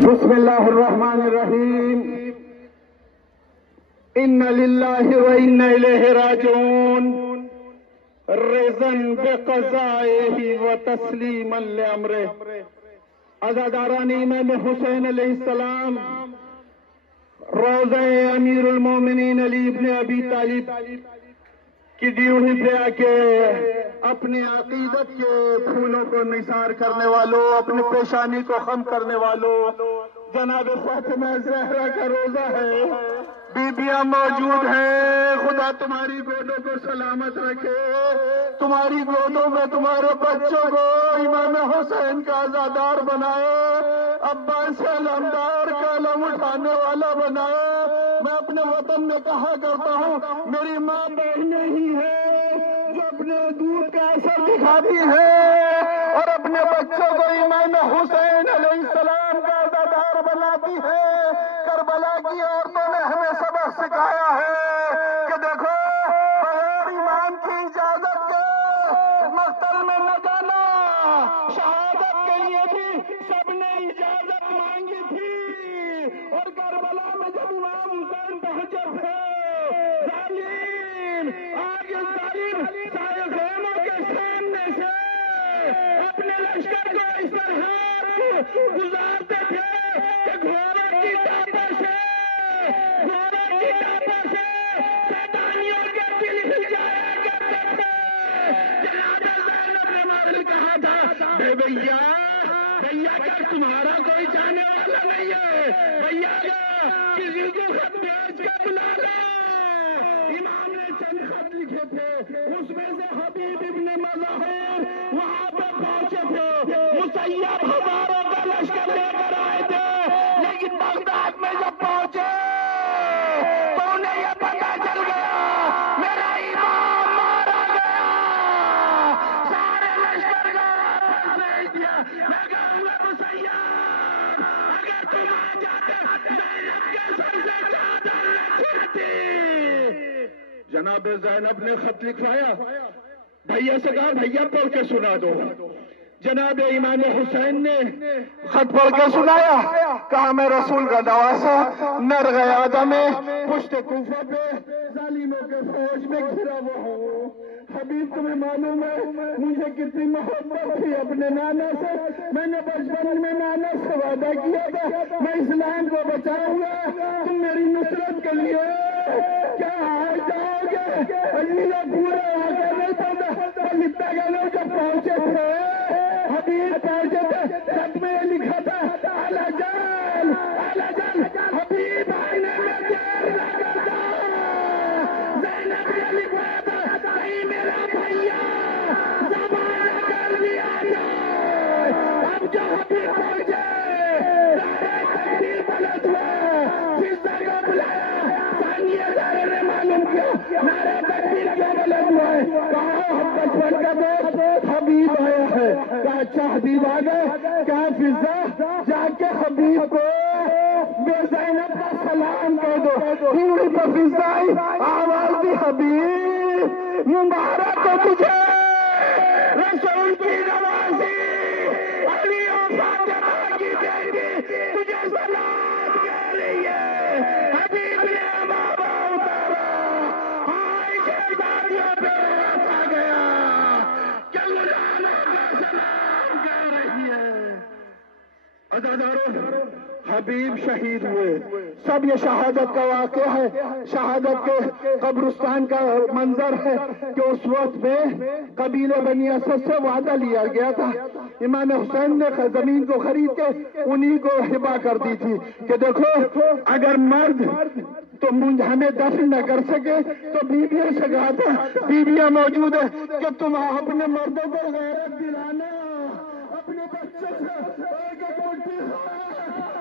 بسم اللہ الرحمن الرحیم ان للہ و انا الیہ راجعون رضا بقضائہ و تسلیما لامرہ۔ عزاداران امام حسین علیہ السلام روضہ امیر المومنین علی ابن ابی طالب کی ڈیوڑی پہ آ کے اپنی عقیدت کے پھولوں کو نثار کرنے والوں، اپنی پیشانی کو خم کرنے والوں، جناب فاطمہ زہرا کا روزہ ہے، بیبیاں موجود ہیں۔ خدا تمہاری گودوں کو سلامت رکھے، تمہاری گودوں میں تمہارے بچوں کو امام حسین کا عزادار بنائے، عباس علمدار کا علم اٹھانے والا بنائے۔ میں اپنے وطن میں کہا کرتا ہوں، میری ماں بہنیں ہی ہیں جو اپنے دودھ کا اثر دکھاتی ہے اور اپنے بچوں کو امام حسین علیہ السلام کا عزادار بناتی ہے۔ کربلا کی عورتوں نے ہمیں سبق سکھایا ہے کہ دیکھو، بغیر امام کی اجازت کے مقتل میں نہ جانا۔ شہادت کے لیے بھی سب نے اجازت مانگی تھی، اور کربلا میں جب امام حسین پہنچے تھے، ظالم آگے ظالم سارے خیموں کے سامنے سے اپنے لشکر کو اس طرح گزارتے تھے کہ گھوڑے کی ٹاپوں سے شیطانیوں کے دل ہل جایا کرتے تھے۔ جناب زینب نے ماضی کہا تھا، بھیا کیا تمہارا کوئی جانے والا نہیں ہے؟ بھیا کسی کو خط بھیج کے بلا لو۔ امام نے چند خط لکھے تھے، اس میں سے حبیب ابن مظاہر وہاں پہ پہنچے تھے، مسیب ہزاروں کا لشکر لے کر آئے تھے، لیکن بغداد میں جب پہنچے تو انہیں یہ پتا چل گیا میرا امام مارا گیا۔ سارے لشکر کو واپس بھیج دیا۔ میں کہوں گا مسیب، اگر تم آ جاتے زینب کے سر سے چادر نہ چھٹتی۔ جناب زینب نے خط لکھوایا، بھیا سے کہا بھیا پڑھ کے سنا دو۔ جناب امام حسین نے خط پڑھ کے سنایا، کہا میں رسول کا نواسا نر غیادہ میں پشت کوفہ پہ ظالموں کے فوج میں گھرا ہوا ہوں۔ حبیب تمہیں معلوم ہے مجھے کتنی محبت تھی اپنے نانا سے۔ میں نے بچپن میں نانا سے وعدہ کیا تھا میں اسلام کو بچاؤں گا، تم میری نصرت کے لیے کیا آ جاؤ گے؟ اللہ پورے آ کر نہیں پڑتا لکھتا گیا جب پہنچے تھے، حبیب پہنچے تھے، خط میں لکھا تھا اعلی جان حبیب آنے میں دیر نہ کرتا۔ زینب نے لکھا تھا کہیں میرا بھیا زبان کر دیا جائے۔ اب جو حبیب پہنچے سارے تکبیر بلند ہوئے، فضا کو بلایا، ثانیہ زہرا نے معلوم کیا نعرہ تکبیر کیوں بلند ہوئے۔ کہا بچپن کا دوست حبیب آیا ہے۔ کہا اچھا حبیب آ گئے؟ کہا فضا جا کے حبیب کو بے زینب کا سلام کہہ دو۔ پوری پہ فضا آئی، آواز دی حبیب مبارک ہو تجھے، رسول کی نوازی علی و فاطمہ کی بیٹی تجھے سلام کہہ رہی ہے۔ حبیب نے امامہ اتارا، عائشہ دادیوں پہ آ گیا کہ غلاموں کا سلام کہہ رہی ہے۔ عزاداروں، حبیب شہید ہوئے، سب یہ شہادت کا واقعہ ہے، شہادت کے قبرستان کا منظر ہے کہ اس وقت میں قبیلے بنی اسد سے وعدہ لیا گیا تھا۔ امام حسین نے زمین کو خرید کے انہی کو ہبہ کر دی تھی کہ دیکھو اگر مرد تو ہمیں دفن نہ کر سکے تو بیویوں سے کہا تھا، بیویاں موجود ہیں کہ تم اپنے مردوں کو غیرت دلانا، اپنے بچوں سے ایک ایک مٹھی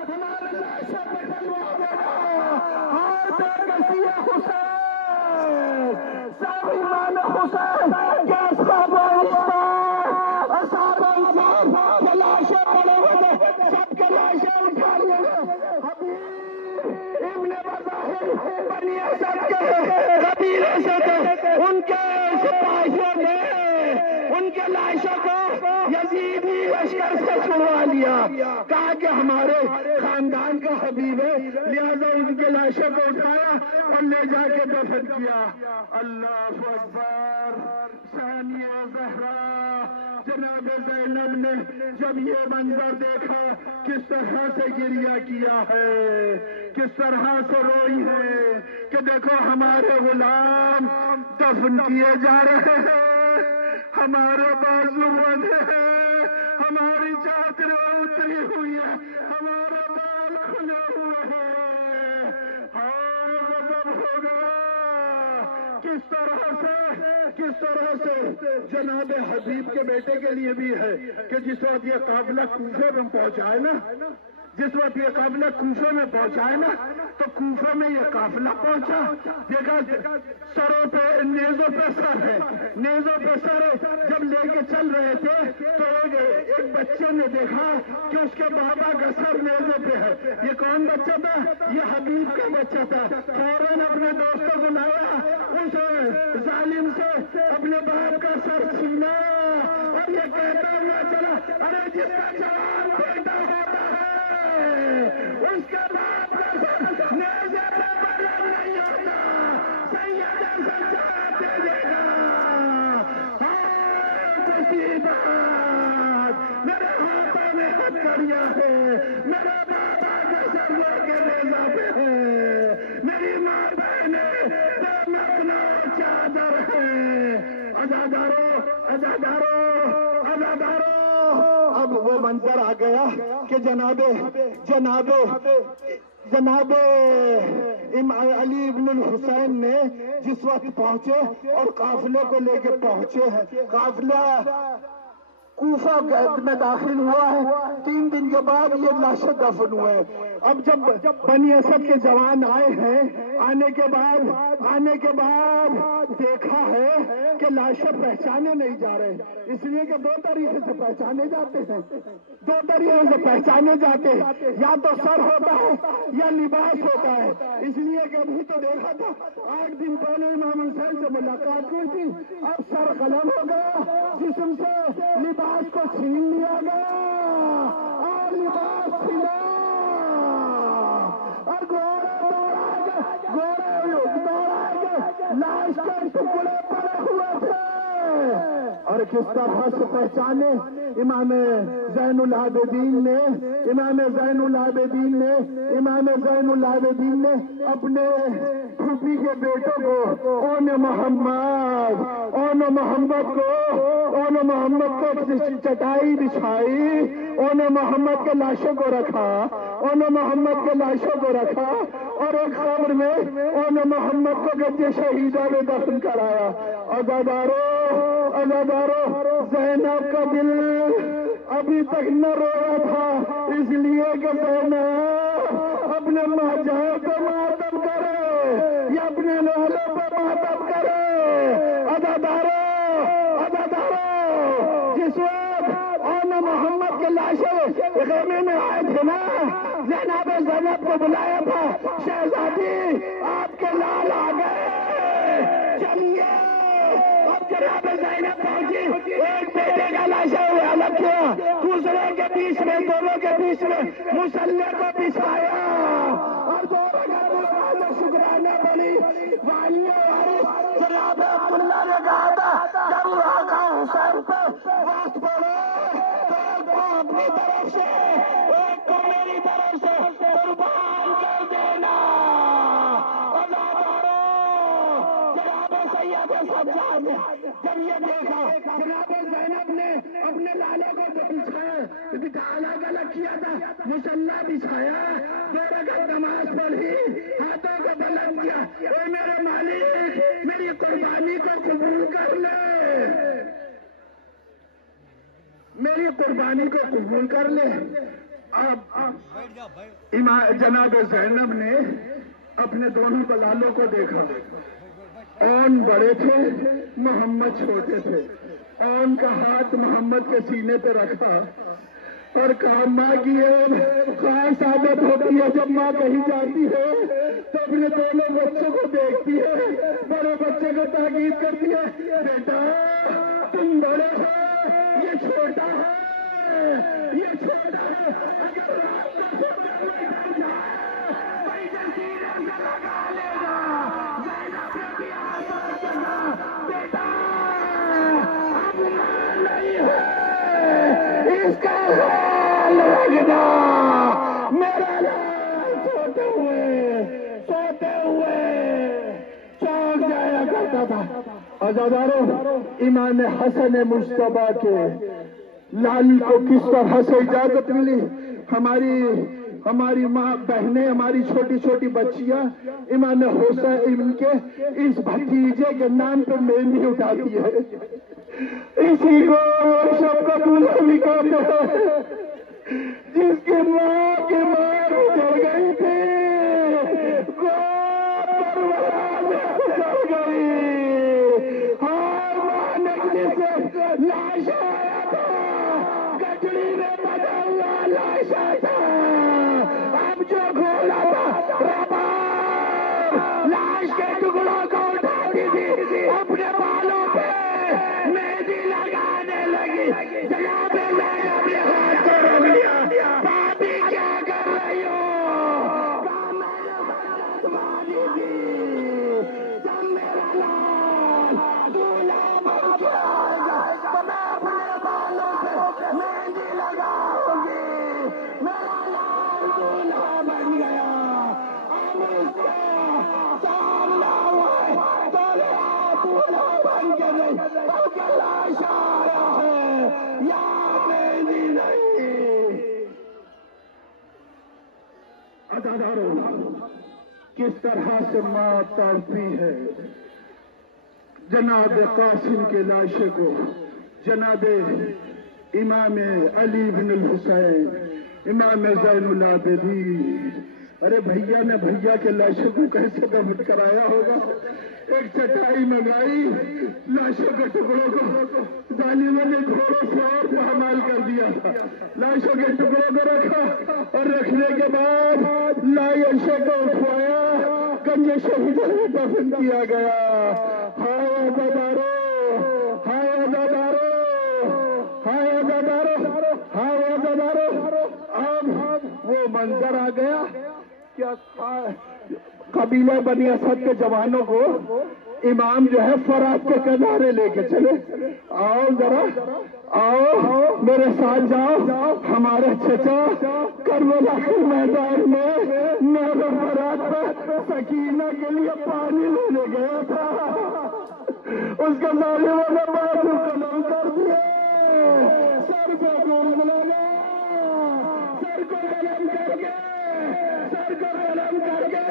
ہمارے لاشوں پہ ڈلوا دینا۔ ہاتھ کسی حسین سب امام حسین کے اصحاب و انصار کے لاشیں پڑے ہوئے تھے، سب کے لاشیں اٹھا لیے گئے۔ حبیب ابن مظاہر بنی اسد کے قبیلے سے تھے، ان کے سپاہیوں نے ان کے لاشوں کو یزیدی لشکر سے چھڑوا لیا، کہا کہ ہمارے خاندان کا حبیب ہے، لہذا ان کے لاشوں کو اٹھایا اور لے جا کے دفن کیا۔ اللہ اکبر۔ ثانیہ زہرا جناب زینب نے جب یہ منظر دیکھا، کس طرح سے گریہ کیا ہے، کس طرح سے روئی ہے کہ دیکھو ہمارے غلام دفن کیے جا رہے ہیں، ہمارے بازو بندھے ہیں، ہماری چادریں اتری ہوئی ہے، ہمارے بال کھلے ہوئے ہیں، ہاں غضب ہو گیا۔ کس طرح سے جناب حبیب کے بیٹے کے لیے بھی ہے کہ جس وقت یہ قافلہ کوفے میں پہنچا ہے نا، جس وقت یہ قافلہ کوفے میں پہنچا ہے نا، تو کوفے میں یہ قافلہ پہنچا، دیکھا سروں پہ نیزوں پہ سر ہے، نیزوں پہ سر ہے، جب لے کے چل رہے تھے تو ایک بچے نے دیکھا کہ اس کے بابا کا سر نیزوں پہ ہے۔ یہ کون بچہ تھا؟ یہ حبیب کا بچہ تھا۔ فوراً اپنے دوست کو بلایا، اس ظالم سے اپنے باپ کا سر چھینا اور یہ کہتا ہوا چلا، ارے جس کا جوان بیٹا ہوتا ہے اس کے باپ کا سر نیزے پہ بلند نہیں ہوتا، سید سجاد دے دے گا۔ مصیبت میرے ہاتھوں میں ہتھکڑیاں ہے، میرے بابا کا سر لے کے نیزہ پہ ہے، میری ماں بہنیں بے مکنا چادر ہے۔ عزادارو اب وہ منظر آ گیا کہ جناب علی ابن الحسین نے جس وقت پہنچے اور قافلے کو لے کے پہنچے ہیں، قافلہ کوفہ میں داخل ہوا ہے، 3 دن کے بعد یہ لاشیں دفن ہوئے۔ اب جب بنی اسد کے جوان آئے ہیں، آنے کے بعد دیکھا ہے کہ لاشیں پہچانے نہیں جا رہے، اس لیے کہ 2 طریقے سے پہچانے جاتے ہیں، 2 طریقے سے پہچانے جاتے ہیں، یا تو سر ہوتا ہے یا لباس ہوتا ہے۔ اس لیے کہ ابھی تو دیکھا تھا 8 دن پہلے امام حسین سے ملاقات ہوئی تھی، اب سر قلم ہو گیا، جسم سے لباس کو چھین لیا گیا اور لباس چھلا اور گھوڑے دوڑا گئے، لاش کے ٹکڑے پڑے ہوئے تھے۔ اور کس طرح سے پہچانے امام زین العابدین نے اپنے پھوپھی کے بیٹوں کو اون محمد کو چٹائی بچھائی، اون محمد کے لاشوں کو رکھا اور ایک قبر میں اون محمد کو گجے شہیدہ میں دفن کرایا۔ عزادارو زینب کا دل ابھی تک نہ رویا تھا، اس لیے کہ زینب اپنے ماجہاں پہ ماتم کرے یا اپنے لالوں پہ ماتم کرے۔ عزادارو جس وقت اون محمد کے لاشیں خیمے میں آئے تھے نا، زینب کو بلایا تھا، شہزادی آپ کے لال آ گئے، چلیے۔ اب جناب زینب پہنچی، ایک بیٹے کا لاشا ہوئے الگ کیا، دوسرے کے بیچ میں، دونوں کے بیچ میں مسلح کو بچھایا اور 2 رکعت نماز شکرانہ پڑھی۔ والی وارث جناب عبداللہ نے کہا تھا جب آقا حسین پہ وقت پڑے تو ایک کو اپنی طرف سے ایک کو میری طرف سے قربان کر دینا۔ جناب سید سجاد نے جب یہ دیکھا، جناب زینب نے اپنے لالے کو جو بچھایا الگ کیا تھا، مسلح بچھایا، 2 رکعت نماز پڑھی، ہاتھوں کو بلند کیا، اے میرے مالک میری قربانی کو قبول کر لے، میری قربانی کو قبول کر لے۔ اب جناب زینب نے اپنے دونوں لالوں کو دیکھا، اون بڑے تھے، محمد چھوٹے تھے، اون کا ہاتھ محمد کے سینے پہ رکھا اور کہا ماں کی خاص عادت ہوتی ہے جب ماں کہیں جاتی ہے تو اپنے دونوں بچوں کو دیکھتی ہے، بڑے بچے کو تاکید کرتی ہے، بیٹا تم بڑے ہو یہ چھوٹا ہے، یہ چھوٹا ہے اگر رات کو سونے میں ڈر جائے پیسے سینے سے لگا لے گا زینب نے بھی آسان کہا بیٹا اب ماں نہیں ہے اس کا خیال رکھنا میرا لال سوتے ہوئے چونک جایا کرتا تھا عزادارو امام حسن مجتبیٰ کے لالی کو کس طرح سے اجازت ملی ہماری ماں بہنیں ہماری چھوٹی چھوٹی بچیاں امام حسین کے اس بھتیجے کے نام پہ مہندی اٹھاتی ہے اسی کو سب کا دولہا بھی کہتے ہیں جس کی ماں کی مار اجڑ گئی تھی لاش آیا تھا گٹڑی میں بنا ہوا لاش تھا اب جو گھوڑا تھا رباب لاش کے ٹکڑوں کو اٹھاتی تھی اپنے بالوں پہ مہندی لگانے لگی جناب زینب نے ہاتھ کو روک لیا بھابھی کیا کر رہی ہو کہا میں نے بنت مانی تھی جب میرا لال دولہا بن کے آئے گا تو میں اپنے بالوں پہ مہندی لگاؤں گی میرا لال دولہا بن گیا اب اس کا سامنا ہوا ہے دولہا بن کے نہیں بلکہ لاش آیا ہے یا مہندی نہیں عزادارو کس طرح سے ماں تڑپی ہے جناب قاسم کے لاشے کو جناب امام علی بن الحسین امام زین العابدین ارے بھیا نے بھیا کے لاشوں کو کیسے دفن کرایا ہوگا ایک چٹائی منگائی لاشوں کے ٹکڑوں کو ظالموں نے گھوڑوں سے اور پامال کر دیا تھا لاشوں کے ٹکڑوں کو رکھا اور رکھنے کے بعد لاشوں کو اٹھوایا گنج شہید میں دفن کیا گیا ہائے عزادارو ہائے عزادارو ہائے عزادارو ہائے عزادارو اب وہ منظر آ گیا کیا قبیلہ بنی اسد کے جوانوں کو امام جو ہے فرات کے کنارے لے کے چلے آؤ ذرا آؤ میرے ساتھ جاؤ ہمارے چچا کربلا کے میدان میں میرے فرات پر سکینہ کے لیے پانی لینے گیا تھا اس کے ظالموں نے بازو قلم کر دیے سر پہ گول لگا سر کو قلم کر کے سر کو قلم کر کے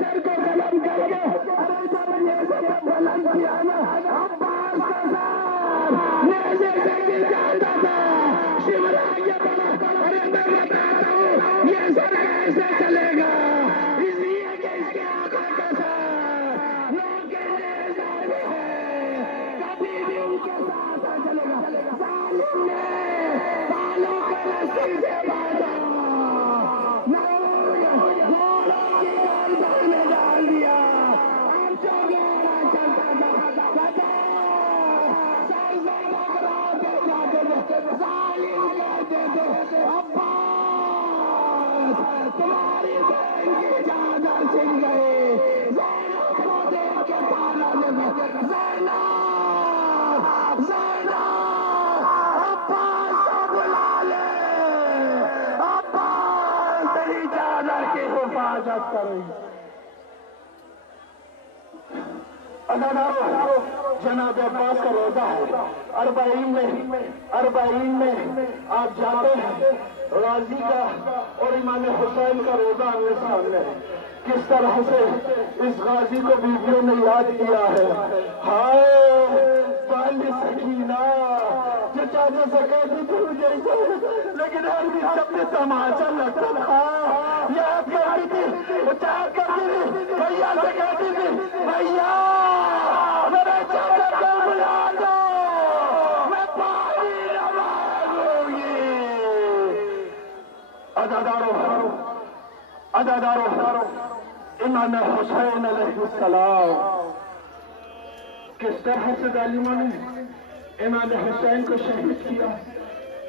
سر کو قلم کر کے ارے جب یہ سب قلم کیا نا عباس کا سار نیزے سے گر جاتا تھا شمرا یہ بنا ارے میں بتاتا ہوں یہ سر کیسے چلے گا اس لیے کہ اس کے آقا کا سار لوگ کے نیزہ بھی ہے کبھی بھی ان کے ساتھ چلے گا ظالم نے بالوں کو رسی سے باندھا ڈال دیا اب جو گھوڑا چلتا تھا ظالم کہتے تھے عباس تمہاری بہن کی چادر چھن گئی زینب کو دیکھ کے پالا لگا زینب عباس کو بلا لے عباس تیری چادر کی حفاظت کریں جناب عباس کا روزہ ہے اربعین میں آپ جاتے ہیں غازی کا اور امام حسین کا روزہ ہمیں سامنے ہے کس طرح سے اس غازی کو بیویوں نے یاد کیا ہے ہائے والی سکینہ جو چاچا سے کہتی تھی مجھے لیکن ہر بھی جب بھی تماشا لگتا تھا یاد کرتی تھی وہ چاہت کرتی تھی بھیا سے کہتی تھی بھیا میرے چاچا کو بلا دو میں پانی نہ مانگوں گی عزادارو امام حسین علیہ السلام کس طرح سے ظالموں نے امام حسین کو شہید کیا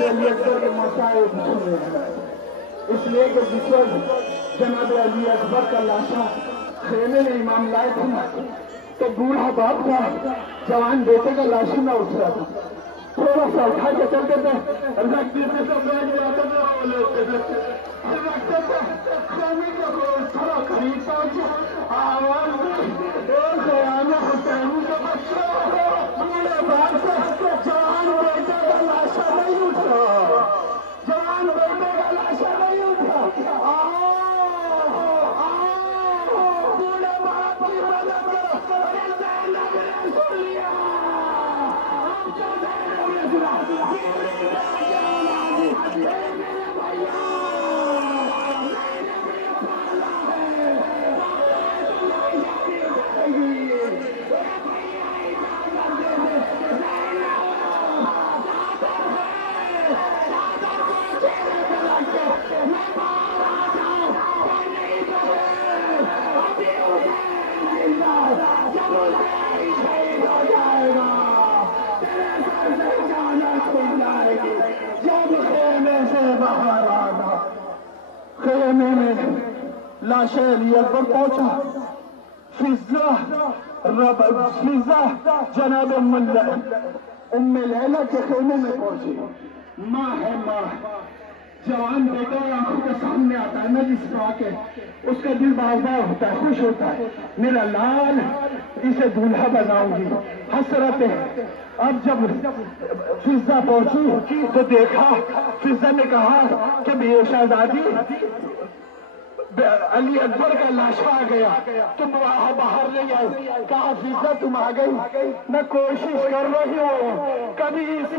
جناب علی اکبر کے مصائب سنے ہیں، اس لیے کہ جس وقت جناب علی اکبر کا لاشا خیمے میں امام لائے تھے نا، تو بوڑھا باپ کا جوان بیٹے کا لاشا نہ اٹھ رہا تھا، تھوڑا سا اٹھا کے چلتے تھے، رکھ دیتے تھے، بیٹھ جاتے تھے، وہ لیتے تھے، رکھتے تھے، خیمے کا کوئی تھوڑا قریب پہنچا، آواز دی، اور خیام حسینی کا بچہ بوڑھے باپ کا جوان بیٹے کا لاشا نہیں اٹھ رہا، جوان بیٹے کا لاشا نہیں اٹھا، بوڑھے باپ کی مدد کرو، زینب نے سن لیا، ہم جو زینب نے سنا، جب خیمے سے باہر آنا، خیمے میں لاش علی اکبر پہنچا، فضہ جناب ام لیلہ کے خیمے میں پہنچی، ماں ہے ماں، جوان بیٹا آنکھوں کے سامنے آتا ہے نا، جس کو آ کے اس کا دل باغ باغ ہوتا ہے، خوش ہوتا ہے، میرا لال اسے دولہا بناؤں گی، حسرت ہے۔ اب جب فضہ پہنچی تو دیکھا، فضہ نے کہا کہ بے شہزادی علی اکبر کا لاشا آ گیا، تم باہر نہیں آئے، کہا فضہ تم آ گئی، میں کوشش کر رہی ہوں، کبھی اس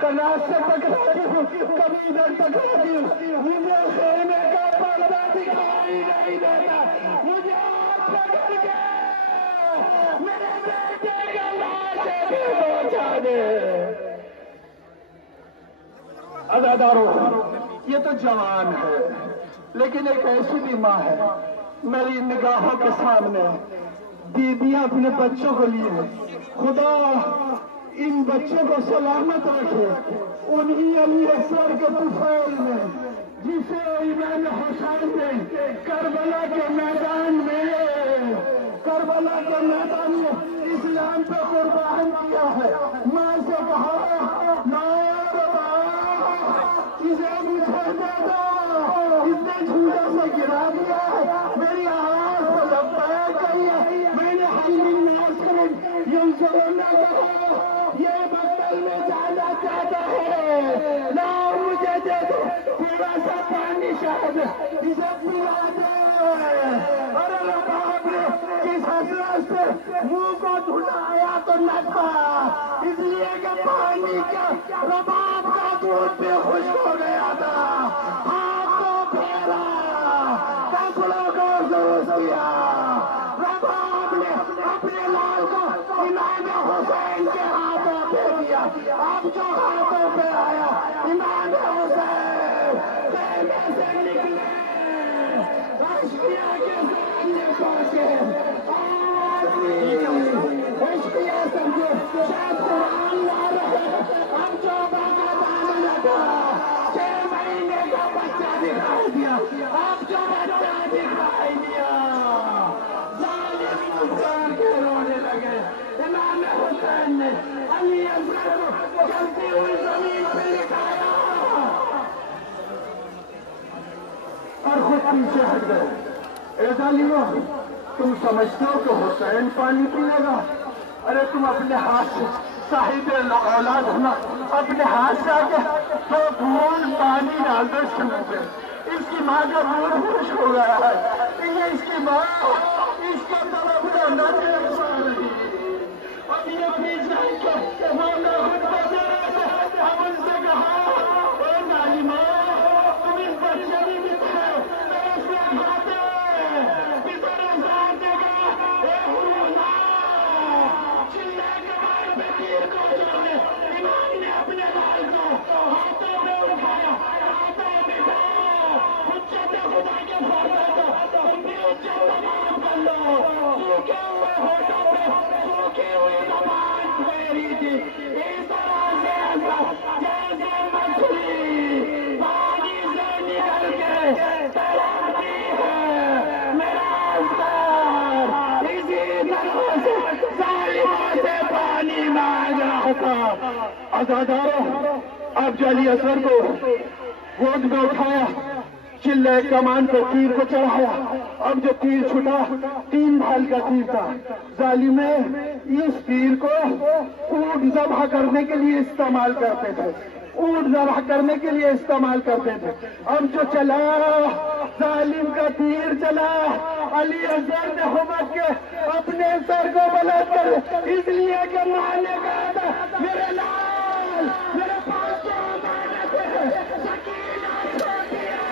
کناز سے ٹکراتی ہوں، کبھی ادھر ٹکراتی ہوں، مجھے خیمے کا پردہ دکھائی نہیں دیتا، مجھے آپ پکڑ کے میرے بیٹے کا لاش پہنچا دے۔ عزادارو، یہ تو جوان ہے، لیکن ایک ایسی بھی ماں ہے، میری نگاہوں کے سامنے بیویاں اپنے بچوں کو لیے، خدا ان بچوں کو سلامت رکھے، انہی علی اکبر کے طفیل میں جسے امام حسین نے کربلا کے میدان میں اسلام پہ قربان کیا ہے، ماں سے کہا اسے مجھے دے دو، اس نے جھوٹے سے گرا دیا ہے، میری آواز کو لبیک کہی ہے، میں نے حلیم ناصر ینصرن کہا، یہ مقتل میں جانا چاہتا ہے، لاؤ مجھے دے دو تھوڑا سا پانی، شاید اسے پلا دے۔ ارے رباب نے کس حسرت سے منہ کو دھلایا تو نہ تھا، اس لیے کہ پانی کا رباب کا دودھ بھی خشک ہو گیا تھا، ہاتھ کو پھیرا، کپڑوں کو افسوس کیا، رباب نے اپنے لال کو امام حسین کے ہاتھوں پہ دیا، اب جو ہاتھوں پہ آیا امام حسین خیمے سے نکلے، اشقیہ کے سامنے پہنچے، اشقیہ سمجھے شاید قرآن لا رہے، اب جو بابا جانے لگا 6 مہینے کا بچہ دکھائی دیا، اب جو بچہ دکھائی دیا، ظالم مسکرا کے رونے لگے، امام حسین نے علی اکبر کو جلتی ہوئی زمین پہ لٹایا اور خود پیچھے ہٹ گئے۔ اے ظالمو، تم سمجھتے ہو کہ حسین پانی پیے گا؟ ارے تم اپنے ہاتھ سے صاحب اولاد ہونا، اپنے ہاتھ سے آگے تو خون پانی ڈال دو اس کے منہ پہ، اس کی ماں کا خون خشک ہو گیا ہے، یہ اس کی ماں اس کا طرف نہ دیکھ پا رہی، اب یہ پیچھے کے مولا خطبہ دے رہے تھے، ہم ان سے کہا اے ظالمو، تم اس بچے بھی بتائے میرے سے کھاتے، بسر ساتھ گا اے حرونا، چلے کے بار پہ تیر کو جوڑے، امام نے اپنے لال کو ہاتھوں میں اٹھایا، ہاتھوں میں اٹھایا، حجت خدا کے فرمان دو، تم بھی حجت تمام کر لو، کیونکہ ہوئے ہو عزاداروں، اب جو علی اصغر کو گود میں اٹھایا، چلے کمان پر تیر کو چڑھایا. اب جو تیر چھٹا 3 بھال کا تیر تھا. ظالمیں اس تیر کو اونٹ ذبح کرنے کے لیے استعمال کرتے تھے، اونٹ ذبح کرنے کے لیے استعمال کرتے تھے. اب جو چلا ظالم کا تیر چلا، علی اصغر نے ہمت کے اپنے سر کو بلند کر اس لیے کہ مارنے کا تھا میرے لال، میرے پاس کیا امانت ہے، سکینہ چھوٹی ہے،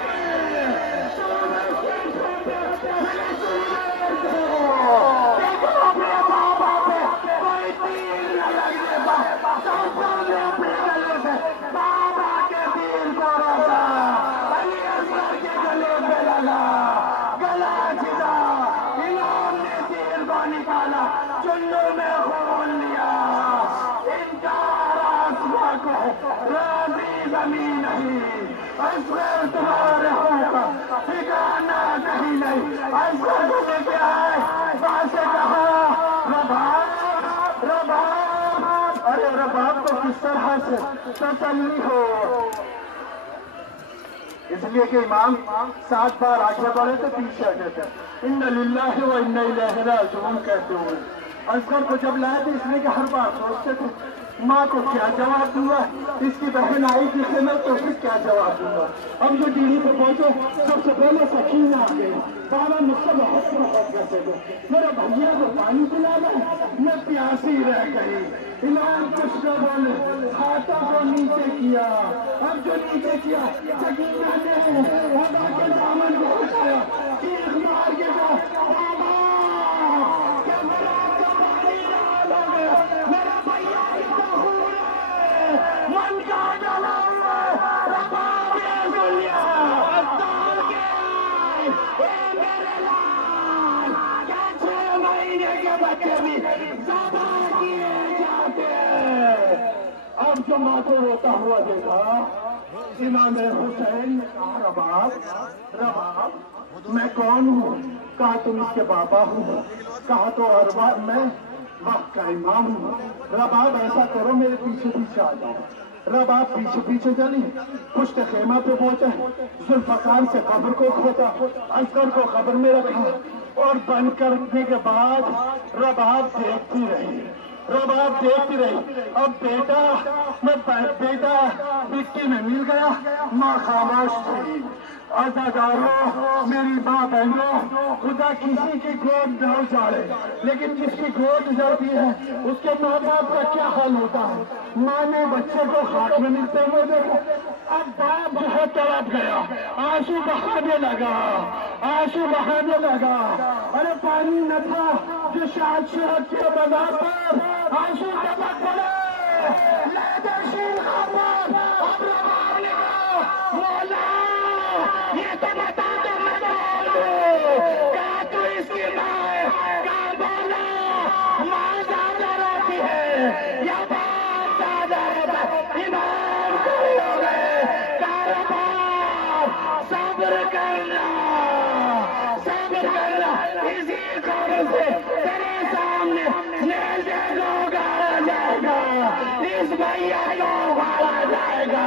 دیکھو اپنے بابا پہ کوئی تیر نہ لگنے پا، سب نے اپنے گلے سے بابا کے تیر کو روکا، علی اصغر کے گلے پہ لگا، گلا چھدا، امام نے تیر کو نکالا، چلو میں خون لیا. ان کا راسمہ کو راضی زمین نہیں، اصغر تمہارے ہوگا ٹھکانا کہیں نہیں. اصغر کو لے کے آئے، وہاں سے کہا رباب، رباب. ارے رباب کو کس طرح سے تسلی ہو، اس لیے کہ امام 7 بار آگے بڑھے تو پیچھے ہٹے تھے. ان للہ و انا الیہ راجعون کہتے ہوئے اصغر کو جب لائے تھے، اس لیے کہ ہر بار سوچتے تھے ماں کو کیا جواب دوں گا، اس کی بہن آئی تھی خدمت تو پھر کیا جواب دوں گا. اب جو ڈیڑھی پہ پہنچے سب سے پہلے سکینہ آ گئی. بابا مجھ سے بہت محبت کرتے تھے، میرے بھیا کو پانی پلانا، میں پیاسی رہ گئی. امام کچھ نہ بولے، ہاتھوں کو نیچے کیا. اب جو نیچے کیا سکینہ نے بابا کے دامن کو اٹھایا، چیخ مار کے کہا بابا کیا میرا پانی لال ہو گیا، میرا بھیا اتنا خون ہے، من کا ڈالا ہوا ہے. رباب نے سن لیا، دوڑ کے آئے، اے میرے لال، کیا 6 مہینے کے بچے بھی ذبح کیے جاتے ہیں. اب جو ماں کو روتا ہوا دیکھا، امام حسین نے کہا رباب، رباب میں کون ہوں؟ کہا تم اس کے بابا ہوں. کہا تو ارباب میں وقت کا امام ہوں. رباب ایسا کرو میرے پیچھے پیچھے آ جاؤ. رباب پیچھے پیچھے چلی، پشت خیمہ پہ پہنچے، ذوالفقار سے قبر کو کھوتا، اصغر کو قبر میں رکھا اور بند کرنے کے بعد رباب دیکھتی رہی، رباب دیکھتی رہی. اب بیٹا مٹی میں مل گیا، ماں خاموش تھی. عزاداروں، میری ماں بہنوں، خدا کسی کی گود نہ اجاڑے، لیکن جس کی گود اجڑتی ہے اس کے ماں باپ کا کیا حال ہوتا ہے. ماں نے بچے کو خاک میں ملتے ہوئے دیکھا. اب باپ جو ہے تڑپ گیا، آنسو بہانے لگا، آنسو بہانے لگا. ارے پانی نہ تھا جو شاد شہد کے بازار پر آنسو ٹپک پڑے. اب رباب نے کہا مولا یہ تو بتا دو میں کون ہوں. کہا تو اس کی ماں ہے. کہا مولا ماں زیادہ روتی ہے یا باپ زیادہ روتا ہے؟ امام کھڑے ہو گئے. کہا رباب صبر کرنا، صبر کرنا، اسی قوم سے تیرے سامنے نیزے کو اگاڑا جائے گا، اس بھیا کو اگاڑا جائے گا،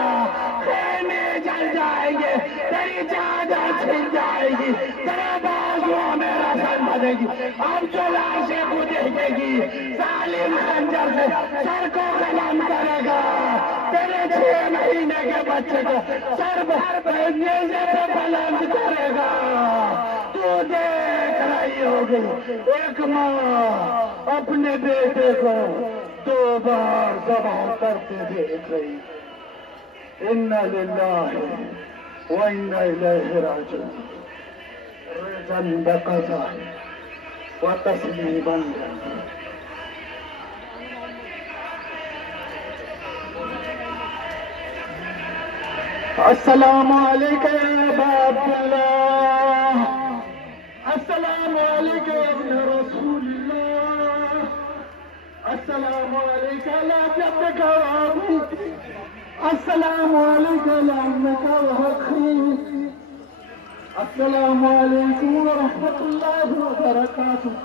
خیمے جل جائیں گے، تیری چادر چھن جائے گی، تیرے بازو میں رسن بدے گی. اب جو لاشیں کو دیکھے گی ظالم خنجر سے سر کو قلم کرے گا، تیرے 6 مہینے کے بچے کو سر نیزے پہ بلند کرے گا. تو دیکھ رہی ہوگی ایک ماں اپنے بیٹے کو 2 بار ذبح کرتے دیکھ رہی. انا للہ و انا الیہ راجعون. رضا بقضا و تسلیما. السلام علیکم یا باب اللہ، السلام علیکم یا ابن رسول اللہ، السلام علیکم لا جدک و ابوک، السلام علیکم لا امک و اخی، السلام علیکم ورحمۃ اللہ وبرکاتہ.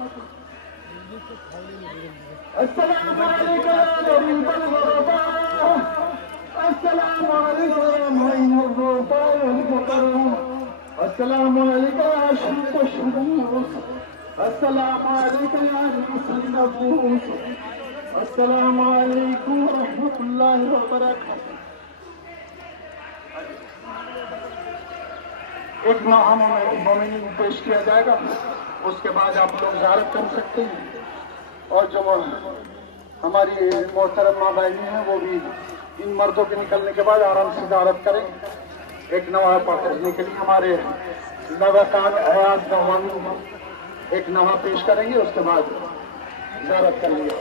السلام علیکم یا غریب الغرباء، السلام علیکم معین الرفاع والمکرم السلام علیکم یا شمس الشموس السلام علیکم یا رئیس النفوس السلام علیکم ورحمۃ اللہ وبرکاتہ. ایک نوحہ مومنین پیش کیا جائے گا، اس کے بعد آپ لوگ زیارت کر سکتے ہیں، اور جو ہماری محترم ماں بہنیں ہیں وہ بھی ان مردوں کے نکلنے کے بعد آرام سے زیارت کریں. ایک نوحہ پڑھنے کے لیے ہمارے نوکان حیات نوانی ایک نوحہ پیش کریں گے، اس کے بعد زیارت کر لیں گے.